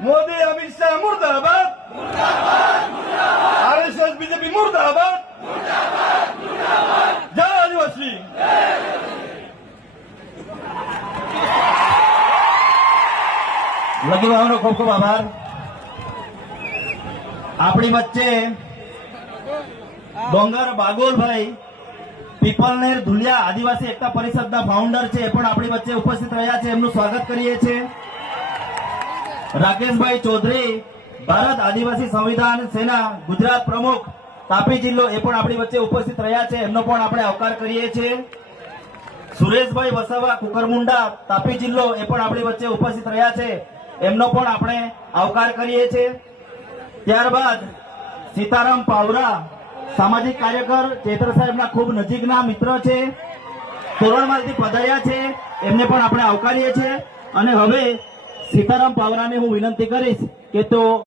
मोदी अमित शाह मुर्दाबाद, RSS BJP मुर्दाबाद, जय आदिवासी। લગી ભાવનો ખૂબ ખૂબ આભાર। આપણી વચ્ચે ડોંગર બાગોલભાઈ પીપલનેર ધુલિયા આદિવાસી એકતા પરિષદના ફાઉન્ડર છે, એ પણ આપણી વચ્ચે ઉપસ્થિત રહ્યા છે, એમનું સ્વાગત કરીએ છીએ। રાકેશભાઈ ચૌધરી ભારત આદિવાસી સંવિધાન સેના ગુજરાત પ્રમુખ તાપી જિલ્લો, એ પણ આપણી વચ્ચે ઉપસ્થિત રહ્યા છે, એમનો પણ આપણે આવકાર કરીએ છીએ। સુરેશભાઈ વસાવા કુકરમુંડા તાપી જિલ્લો, એ પણ આપણી વચ્ચે ઉપસ્થિત રહ્યા છે, એમનો પણ આપણે આવકાર કરીએ છીએ। ત્યારબાદ સીતારામ પાવરા સામાજિક કાર્યકર ચેતર સાહેબના ખૂબ નજીકના મિત્ર છે, તોરણમાંથી પધાર્યા છે, એમને પણ આપણે આવકારીએ છીએ। અને હવે સીતારામ પાવરાને હું વિનંતી કરીશ કે તો